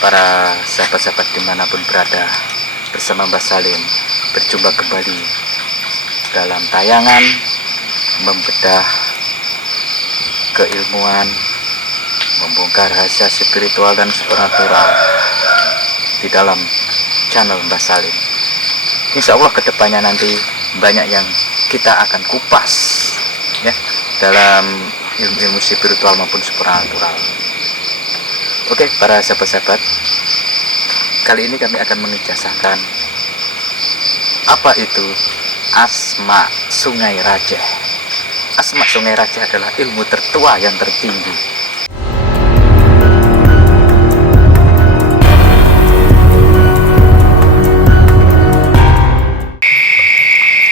para sahabat-sahabat dimanapun berada, bersama Mbah Salim berjumpa kembali dalam tayangan membedah keilmuan, membongkar rahasia spiritual dan supernatural di dalam channel Mbah Salim. Insya Allah kedepannya nanti banyak yang kita akan kupas ya dalam ilmu-ilmu spiritual maupun supernatural. Oke, para sahabat-sahabat, kali ini kami akan mengisahkan apa itu Asma Sungai Rajeh. Asma Sungai Rajeh adalah ilmu tertua yang tertinggi.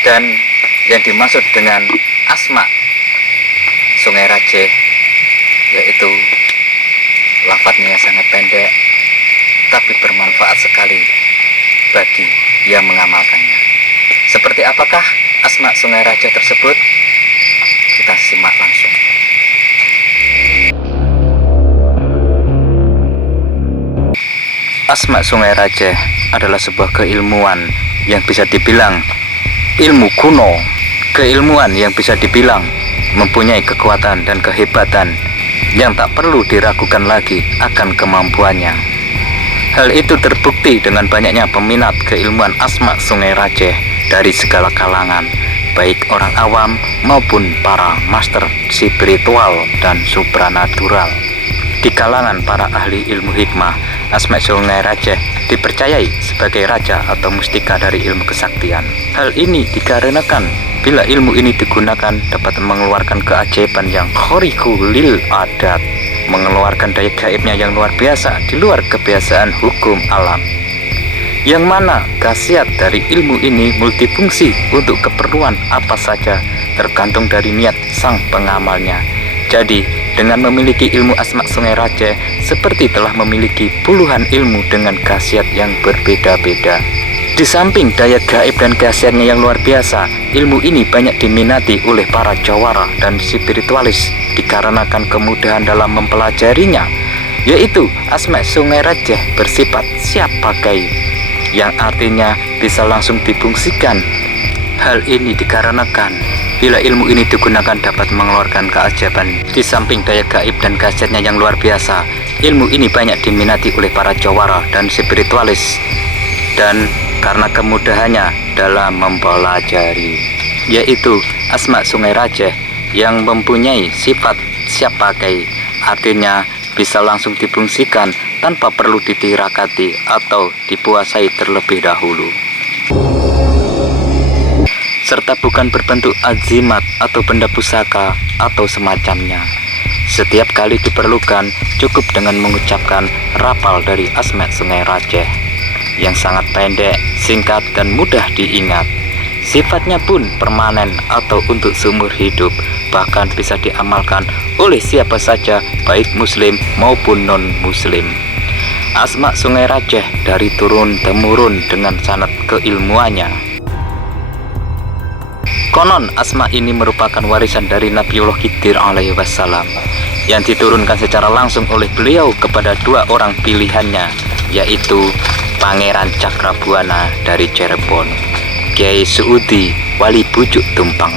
Dan yang dimaksud dengan Asma Sungai Rajeh yaitu lafadznya sangat pendek tapi bermanfaat sekali bagi yang mengamalkannya. Seperti apakah Asma Sungai Rajeh tersebut? Kita simak langsung. Asma Sungai Rajeh adalah sebuah keilmuan yang bisa dibilang ilmu kuno, keilmuan yang bisa dibilang mempunyai kekuatan dan kehebatan yang tak perlu diragukan lagi akan kemampuannya. Hal itu terbukti dengan banyaknya peminat keilmuan Asma Sungai Rajeh dari segala kalangan, baik orang awam maupun para master spiritual dan supranatural. Di kalangan para ahli ilmu hikmah, Asma Sungai Rajeh dipercayai sebagai raja atau mustika dari ilmu kesaktian. Hal ini dikarenakan bila ilmu ini digunakan dapat mengeluarkan keajaiban yang khariqul lil adat, mengeluarkan daya gaibnya yang luar biasa di luar kebiasaan hukum alam. Yang mana khasiat dari ilmu ini multifungsi untuk keperluan apa saja tergantung dari niat sang pengamalnya. Jadi dengan memiliki ilmu Asma Sungai Rajeh seperti telah memiliki puluhan ilmu dengan khasiat yang berbeda-beda. Di samping daya gaib dan khasiatnya yang luar biasa, ilmu ini banyak diminati oleh para jawara dan spiritualis dikarenakan kemudahan dalam mempelajarinya, yaitu Asma Sungai Rajeh bersifat siap pakai, yang artinya bisa langsung difungsikan. Hal ini dikarenakan bila ilmu ini digunakan dapat mengeluarkan keajaiban. Di samping daya gaib dan khasiatnya yang luar biasa, ilmu ini banyak diminati oleh para jawara dan spiritualis, dan karena kemudahannya dalam mempelajari, yaitu Asma Sungai Rajeh yang mempunyai sifat siap pakai, artinya bisa langsung difungsikan tanpa perlu ditirakati atau dipuasai terlebih dahulu, serta bukan berbentuk azimat atau benda pusaka atau semacamnya. Setiap kali diperlukan cukup dengan mengucapkan rapal dari Asma Sungai Rajeh yang sangat pendek, singkat, dan mudah diingat. Sifatnya pun permanen atau untuk seumur hidup, bahkan bisa diamalkan oleh siapa saja baik muslim maupun non-muslim. Asma Sungai Rajeh dari turun-temurun dengan sanad keilmuannya. Konon Asma ini merupakan warisan dari Nabiullah Khidir alaihi wassalam yang diturunkan secara langsung oleh beliau kepada dua orang pilihannya, yaitu Pangeran Cakrabuana dari Cirebon, Kiai Suudi Wali Bujuk Tumpang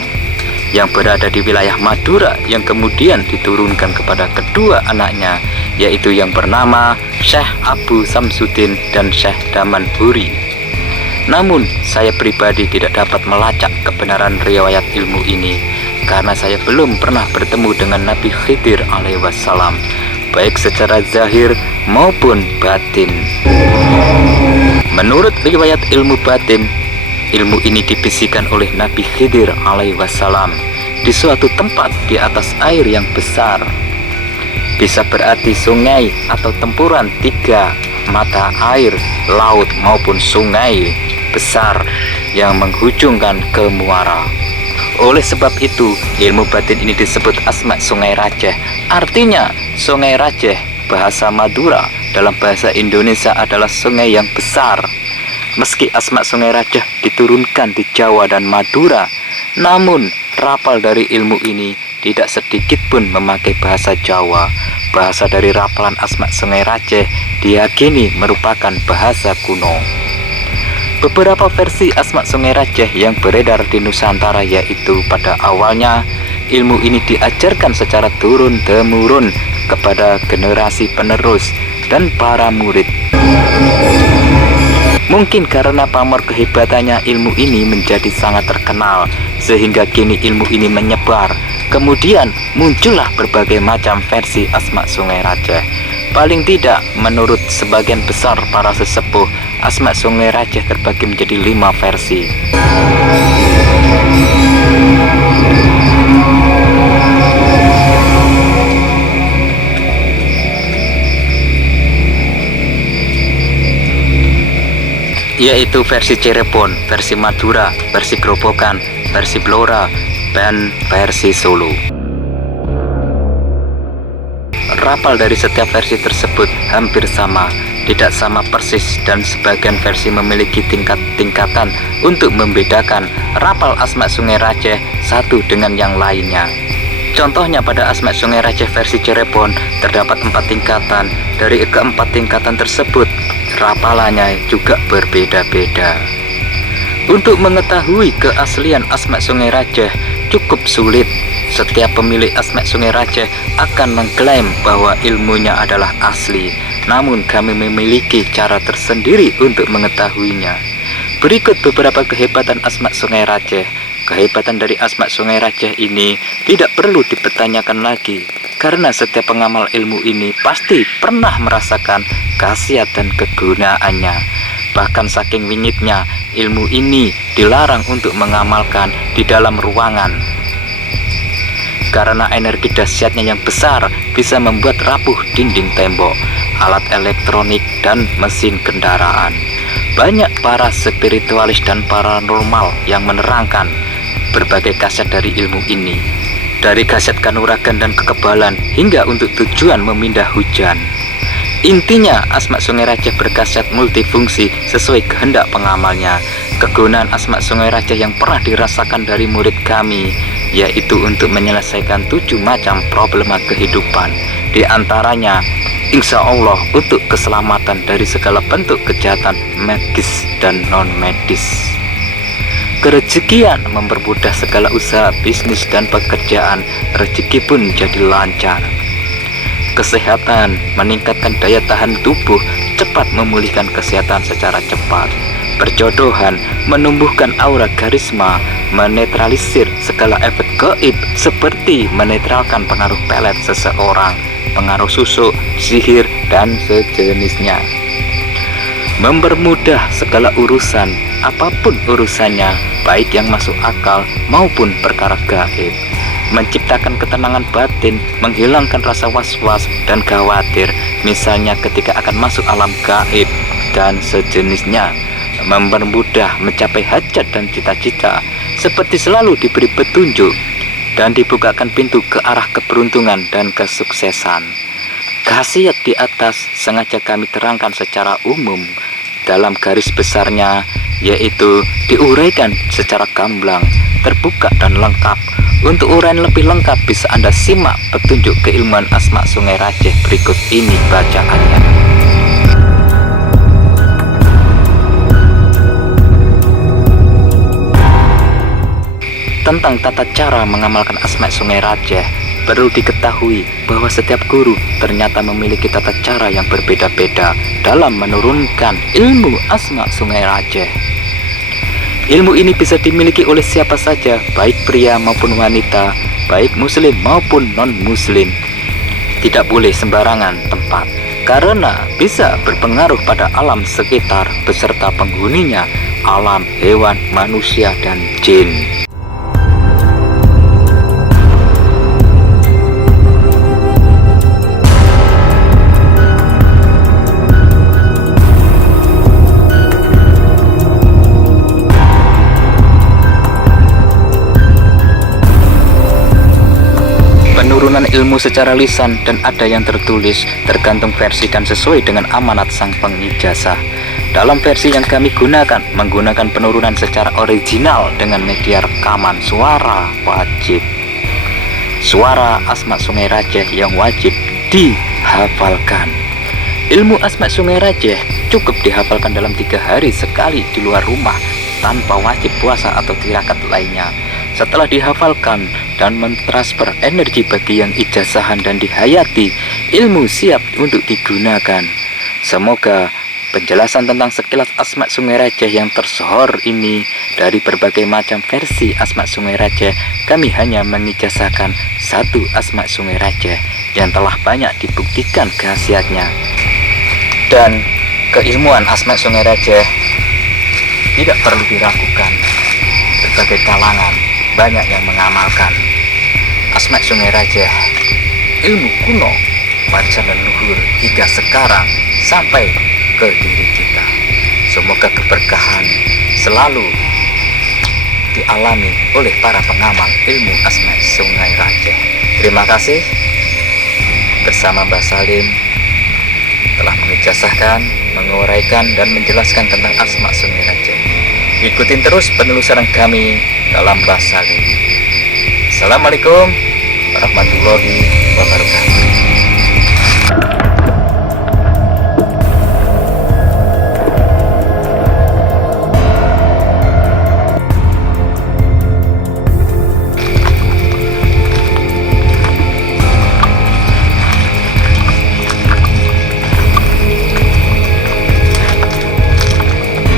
yang berada di wilayah Madura, yang kemudian diturunkan kepada kedua anaknya, yaitu yang bernama Syekh Abu Samsudin dan Syekh Daman Huri. Namun saya pribadi tidak dapat melacak kebenaran riwayat ilmu ini karena saya belum pernah bertemu dengan Nabi Khidir alaihi wassalam, baik secara zahir maupun batin. Menurut riwayat ilmu batin, ilmu ini dibisikkan oleh Nabi Khidir alaihi wassalam di suatu tempat di atas air yang besar. Bisa berarti sungai atau tempuran tiga mata air, laut maupun sungai besar yang menghujungkan ke muara. Oleh sebab itu, ilmu batin ini disebut Asma Sungai Rajeh. Artinya, Sungai Rajeh bahasa Madura dalam bahasa Indonesia adalah sungai yang besar. Meski Asma Sungai Rajeh diturunkan di Jawa dan Madura, namun rapal dari ilmu ini tidak sedikit pun memakai bahasa Jawa. Bahasa dari rapalan Asma Sungai Raceh diyakini merupakan bahasa kuno. Beberapa versi Asma Sungai Raceh yang beredar di Nusantara yaitu pada awalnya ilmu ini diajarkan secara turun-temurun kepada generasi penerus dan para murid. Mungkin karena pamor kehebatannya ilmu ini menjadi sangat terkenal sehingga kini ilmu ini menyebar. Kemudian muncullah berbagai macam versi Asma Sungai Raceh. Paling tidak menurut sebagian besar para sesepuh, Asma Sungai Raceh terbagi menjadi 5 versi. Yaitu versi Cirebon, versi Madura, versi Grobogan, versi Blora, dan versi Solo. Rapal dari setiap versi tersebut hampir sama, tidak sama persis, dan sebagian versi memiliki tingkat-tingkatan untuk membedakan rapal Asma Sungai Raceh satu dengan yang lainnya. Contohnya pada Asma Sungai Raceh versi Cirebon terdapat 4 tingkatan. Dari keempat tingkatan tersebut rapalannya juga berbeda-beda. Untuk mengetahui keaslian Asma Sungai Raceh cukup sulit. Setiap pemilik Asma Sungai Raceh akan mengklaim bahwa ilmunya adalah asli. Namun kami memiliki cara tersendiri untuk mengetahuinya. Berikut beberapa kehebatan Asma Sungai Raceh. Kehebatan dari Asma Sungai Raceh ini tidak perlu dipertanyakan lagi, karena setiap pengamal ilmu ini pasti pernah merasakan khasiat dan kegunaannya. Bahkan saking wingitnya, ilmu ini dilarang untuk mengamalkan di dalam ruangan. Karena energi dahsyatnya yang besar bisa membuat rapuh dinding tembok, alat elektronik, dan mesin kendaraan. Banyak para spiritualis dan paranormal yang menerangkan berbagai khasiat dari ilmu ini. Dari khasiat kanuragan dan kekebalan hingga untuk tujuan memindah hujan. Intinya, Asma Sungai Raceh berkhasiat multifungsi sesuai kehendak pengamalnya. Kegunaan Asma Sungai Raceh yang pernah dirasakan dari murid kami yaitu untuk menyelesaikan 7 macam problema kehidupan. Di antaranya, insya Allah untuk keselamatan dari segala bentuk kejahatan medis dan non-medis. Kerezekian mempermudah segala usaha, bisnis, dan pekerjaan. Rezeki pun jadi lancar. Kesehatan meningkatkan daya tahan tubuh, cepat memulihkan kesehatan secara cepat. Perjodohan menumbuhkan aura karisma, menetralisir segala efek gaib seperti menetralkan pengaruh pelet seseorang, pengaruh susuk, sihir, dan sejenisnya. Mempermudah segala urusan, apapun urusannya, baik yang masuk akal maupun perkara gaib. Menciptakan ketenangan batin, menghilangkan rasa was-was dan khawatir, misalnya ketika akan masuk alam gaib dan sejenisnya. Mempermudah mencapai hajat dan cita-cita, seperti selalu diberi petunjuk dan dibukakan pintu ke arah keberuntungan dan kesuksesan. Khasiat di atas sengaja kami terangkan secara umum. Dalam garis besarnya, yaitu diuraikan secara gamblang, terbuka, dan lengkap. Untuk uraian lebih lengkap bisa Anda simak petunjuk keilmuan Asma Sungai Raceh berikut ini bacaannya. Tentang tata cara mengamalkan Asma Sungai Raceh, perlu diketahui bahwa setiap guru ternyata memiliki tata cara yang berbeda-beda dalam menurunkan ilmu Asma Sungai Raceh. Ilmu ini bisa dimiliki oleh siapa saja, baik pria maupun wanita, baik muslim maupun non-muslim. Tidak boleh sembarangan tempat, karena bisa berpengaruh pada alam sekitar beserta penghuninya, alam, hewan, manusia, dan jin. Penurunan ilmu secara lisan dan ada yang tertulis, tergantung versi dan sesuai dengan amanat sang pengijazah. Dalam versi yang kami gunakan, menggunakan penurunan secara original dengan media rekaman suara wajib. suara asma Sungai Rajeh yang wajib dihafalkan. Ilmu asma Sungai Rajeh cukup dihafalkan dalam 3 hari sekali di luar rumah tanpa wajib puasa atau tirakat lainnya. Setelah dihafalkan dan mentransfer energi bagi yang ijazahan dan dihayati, ilmu siap untuk digunakan. Semoga penjelasan tentang sekilas asma Sungai Rajeh yang tersohor ini dari berbagai macam versi asma Sungai Rajeh, kami hanya mengijazahkan satu asma Sungai Rajeh yang telah banyak dibuktikan khasiatnya. Dan keilmuan asma Sungai Rajeh tidak perlu diragukan. Berbagai kalangan banyak yang mengamalkan asma Sungai Rajeh, ilmu kuno, warisan leluhur hingga sekarang sampai ke diri kita. Semoga keberkahan selalu dialami oleh para pengamal ilmu asma Sungai Rajeh. Terima kasih. Bersama Mbah Salim telah mengijazahkan, menguraikan dan menjelaskan tentang asma Sungai Rajeh. Ikutin terus penelusuran kami dalam Mbah Salim. Assalamualaikum warahmatullahi wabarakatuh.